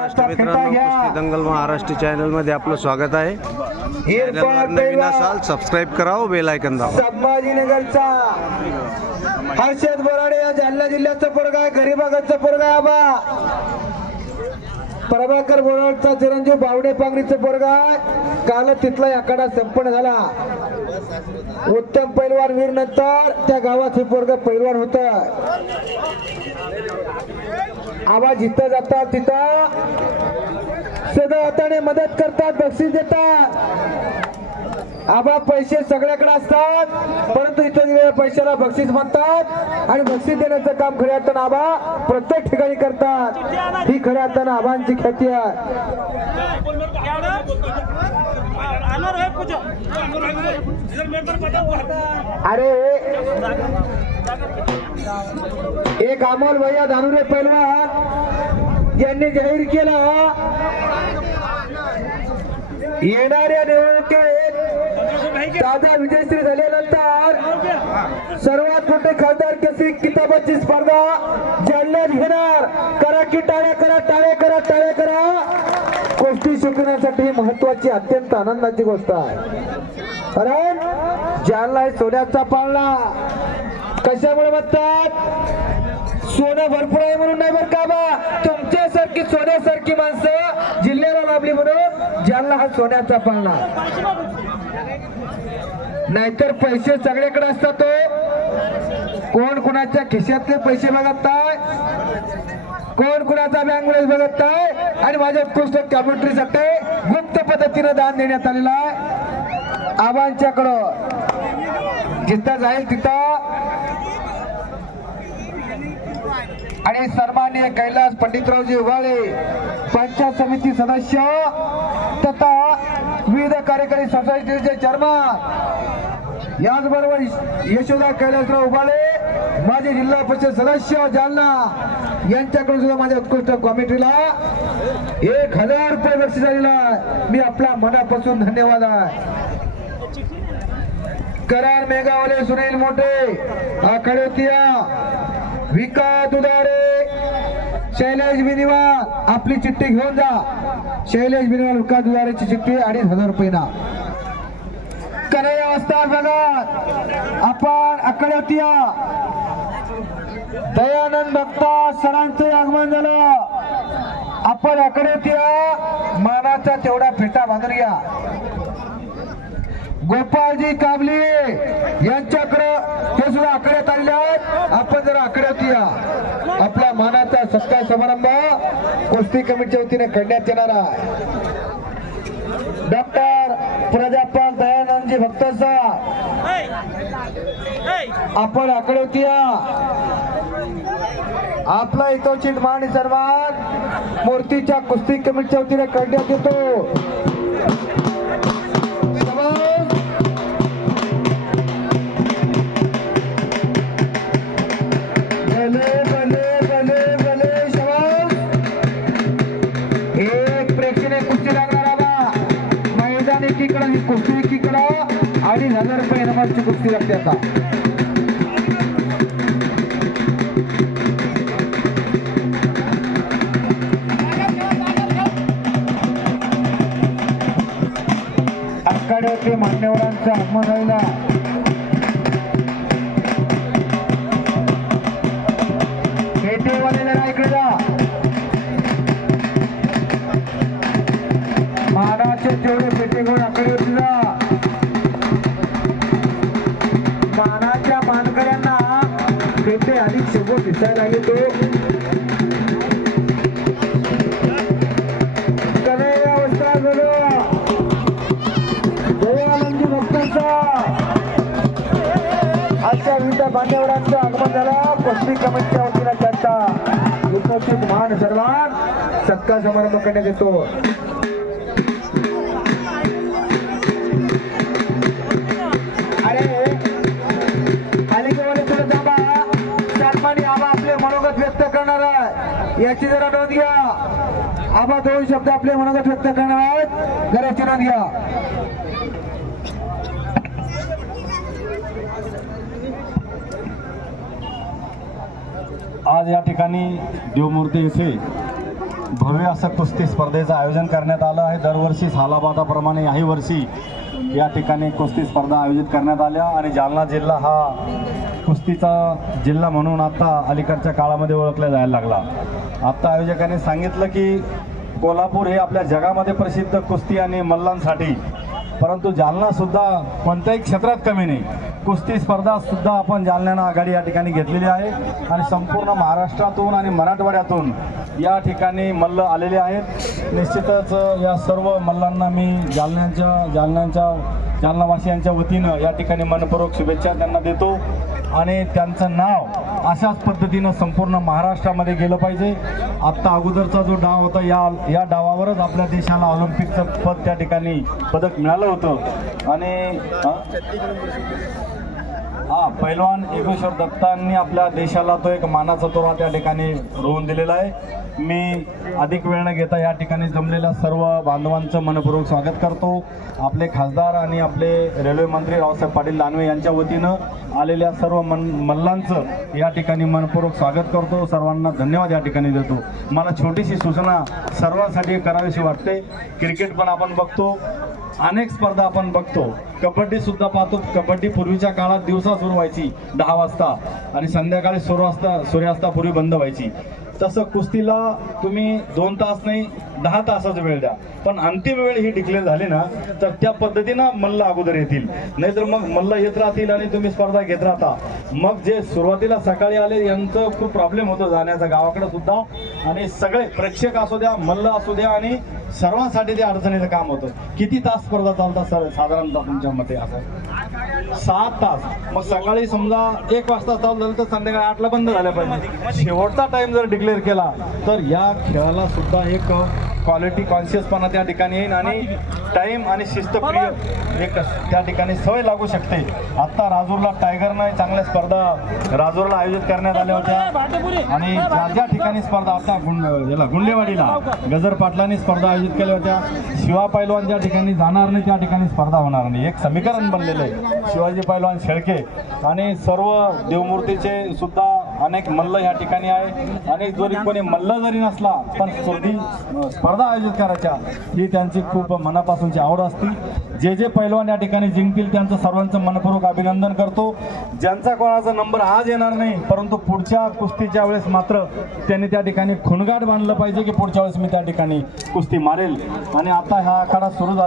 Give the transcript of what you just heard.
मित्रांनो, कुस्ती दंगल महाराष्ट्र चॅनल मध्ये आपलं स्वागत आहे. चॅनलवर नवीन असाल सबस्क्राईब करा व बेल आयकॉन दाबा. संभाजीनगरचा हर्षद बोराडे या जालना जिल्ह्याचा पोरगा आहे, गरीबागरचा पोरगा आहे. आबा प्रभाकर बोराडचा चिरंजीव बावडे पांगरीचा पोरगा आहे. काल तिथला आखाडा संपन्न झाला. उत्तम पैलवान वीर नंतर त्या गावात हे पोरगा पैलवान होत. आबा जिथं जातात तिथं सदा हाताने मदत करतात, बक्षीस देतात. आबा पैसे सगळ्याकडे असतात, परंतु इथं दिलेल्या पैशाला बक्षीस म्हणतात आणि बक्षीस देण्याचं काम खऱ्या अर्थानं आबा प्रत्येक ठिकाणी करतात. ही खऱ्या अर्थानं आबांची ख्याती आहे. अरे एक अमोल भैया धानुरे पैलवान यांनी जाहीर केला, येणाऱ्या निवडणुकीत ताजा विजयश्री झाल्यानंतर सर्वात मोठे खासदार केसरी किताबाची स्पर्धा जालन्यात घेणार. करा की टाळ्या करा, टाळ्या करा, टाळ्या करा. कुस्ती शिकवण्यासाठी महत्वाची अत्यंत आनंदाची गोष्ट आहे. कारण जालना हे सोन्याचा पाळणा. कशामुळे म्हणतात? सोनं भरपूर आहे म्हणून नाही बरं का बा, तुमच्यासारखी सोन्यासारखी माणसं जिल्ह्याला लाभली म्हणून जालना हा सोन्याचा पाळणा. नाहीतर पैसे सगळ्याकडे असतात. कोण कुणाच्या खिशातले पैसे बघत नाही, कोण कुणाचा बँक बॅलन्स बघत नाही. आणि माझ्या उत्कृष्ट कम्युनिटीसाठी गुप्त पद्धतीने दान देण्यात आलेलं आहे. आबांच्याकडं जिथं जाईल तिथं. आणि सन्माननीय कैलास पंडितरावजी उभाळे पंचायत समिती सदस्य तथा विविध कार्यकारी सोसायटीचे चेअरमन, याचबरोबर यशोदा कैलासराव उभाळे माझे जिल्हा परिषद सदस्य जालना यांच्याकडून सुद्धा माझ्या उत्कृष्ट कमिटीला 1000 रुपये बक्षीस झालेला आहे. मी आपला मनापासून धन्यवाद आहे. करार मेगावले सुनील मोठे आखडोतिया, विका दुधारे, शैलेश बिनिवाल आपली चिठ्ठी घेऊन जा. शैलेश बिनिवाल विका दुधारेची चिठ्ठी 2500 रुपये ना. कन्हैया वस्ताद बघा आपण आखडोतिया दयानंद भक्ता सरांचे आगमन झालं. आपण आखडोतिया मानाचा तेवढा फेटा बांधून घ्या. गोपाळजी काबली यांच्याकडे ते सुद्धा आकड्यात आलेले आहेत. आपण जरा आकड्यात या. आपला मानाचा सत्कार समारंभ कुस्ती कमिटीच्या वतीने करण्यात येणार आहे. डॉक्टर प्राध्यापक दयानंदजी भक्तसा आपण आकड्यात या. आपला इतोचित मान सन्मान मूर्तीच्या कुस्ती कमिटीच्या वतीने करण्यात येतो. कुस्ती एकीकडे 2500 रुपये नंबरची कुस्ती लागते. आता आखाड्याचे मान्यवरांचा आगमन व्हायला. पेटेवाले जरा इकडे जा. मानाचे तेवढे पेटे घेऊन आकडे होतील. मानाच्या मानकऱ्यांना पेटे अधिक शोभून दिसायला लागले. तो कन्हैया वस्ताद दयानंदजी भक्तांचा अशा विविध मान्यवरांचं आगमन झालं. कुस्ती कमिटीच्या वतीने त्यांचा उपस्थित मान सन्मान सत्कार समारंभ करण्यात येतो. व्यक्त करणार आहे याची जरा नोंद घ्या. आबा 2 शब्द आपले मनोगत व्यक्त करणार आहेत, घराची नोंद घ्या. आज या ठिकाणी देवमूर्ती येथे भव्य असं कुस्ती स्पर्धेचं आयोजन करण्यात आलं आहे. दरवर्षी सालाबादाप्रमाणे याही वर्षी या ठिकाणी कुस्ती स्पर्धा आयोजित करण्यात आल्या आणि जालना जिल्हा हा कुस्तीचा जिल्हा म्हणून आता अलीकडच्या काळामध्ये ओळखला जायला लागला. आत्ता आयोजकांनी सांगितलं की कोल्हापूर हे आपल्या जगामध्ये प्रसिद्ध कुस्ती आणि मल्लांसाठी, परंतु जालनासुद्धा कोणत्याही क्षेत्रात कमी नाही. कुस्ती स्पर्धासुद्धा आपण जालन्यानं आघाडी या ठिकाणी घेतलेली आहे आणि संपूर्ण महाराष्ट्रातून आणि मराठवाड्यातून या ठिकाणी मल्ल आलेले आहेत. निश्चितच या सर्व मल्लांना मी जालनावासियांच्या वतीनं या ठिकाणी मनपूर्वक शुभेच्छा त्यांना देतो आणि त्यांचं नाव अशाच पद्धतीनं संपूर्ण महाराष्ट्रामध्ये गेलं पाहिजे. आत्ता अगोदरचा जो डाव होता या डावावरच आपल्या देशाला ऑलिम्पिकचं पद त्या ठिकाणी पदक मिळालं होतं आणि पैलवान योगेश्वर दत्तांनी आपल्या देशाला तो एक मानाचा तुरा त्या ठिकाणी रोवून दिलेला आहे. मी अधिक वेळ न घेता या ठिकाणी जमलेल्या सर्व बांधवांचं मनपूर्वक स्वागत करतो. आपले खासदार आणि आपले रेल्वे मंत्री रावसाहेब पाटील दानवे यांच्या वतीनं आलेल्या सर्व मल्लांचं या ठिकाणी मनपूर्वक स्वागत करतो. सर्वांना धन्यवाद या ठिकाणी देतो. मला छोटीशी सूचना सर्वांसाठी करावीशी वाटते. क्रिकेट पण आपण बघतो, अनेक स्पर्धा आपण बघतो, कबड्डी सुद्धा पाहतो. कबड्डी पूर्वीच्या काळात दिवसा सुरू व्हायची 10 वाजता आणि संध्याकाळी सूर्यास्तापूर्वी बंद व्हायची. तसं कुस्तीला तुम्ही 2 तास नाही 10 तासाचा वेळ द्या, पण अंतिम वेळ ही डिक्लेअर झाली ना तर त्या पद्धतीनं मल्ल अगोदर येतील. नाहीतर मग मल्ल येत राहतील आणि तुम्ही स्पर्धा घेत राहता. मग जे सुरुवातीला सकाळी आले यांचं खूप प्रॉब्लेम होतो जाण्याचा गावाकडे सुद्धा, आणि सगळे प्रेक्षक असू द्या, मल्ल असू द्या, आणि सर्वांसाठी ते अडचणीचं काम होतं. किती तास स्पर्धा चालतात सर साधारणतः तुमच्या मते? असं 7 तास. मग सकाळी समजा 1 वाजता चालू झालं तर संध्याकाळी 8ला बंद झालं पाहिजे. शेवटचा टाइम जर डिक्लेअर केला तर या खेळाला सुद्धा एक क्वालिटी कॉन्शियसपणा त्या ठिकाणी येईल आणि टाईम आणि शिस्तप्रिय एक त्या ठिकाणी सवय लागू शकते. आत्ता राजूरला टायगरनं चांगल्या स्पर्धा राजूरला आयोजित करण्यात आल्या होत्या आणि ज्या ठिकाणी स्पर्धा आता गुंडेवाडीला गजर पाटलांनी स्पर्धा आयोजित केल्या होत्या. शिवा पैलवान ज्या ठिकाणी जाणार नाही त्या ठिकाणी स्पर्धा होणार नाही. एक समीकरण बनलेलं आहे. शिवाजी पैलवान शेळके आणि सर्व देवमूर्तीचे सुद्धा अनेक मल्ल या ठिकाणी आहे आणि जरी कोणी मल्ल जरी नसला पण स्पर्धा आयोजित करायच्या ही त्यांची खूप मनापासूनची आवड असते. जे पैलवान या ठिकाणी जिंकतील त्यांचं सर्वांचं मनपूर्वक अभिनंदन करतो. ज्यांचा कोणाचा नंबर आज येणार नाही परंतु पुढच्या कुस्तीच्या वेळेस मात्र त्यांनी त्या ठिकाणी खुणगाठ बांधलं पाहिजे की पुढच्या वेळेस मी त्या ठिकाणी कुस्ती मारेल. आणि आता हा आखाडा सुरू झाला.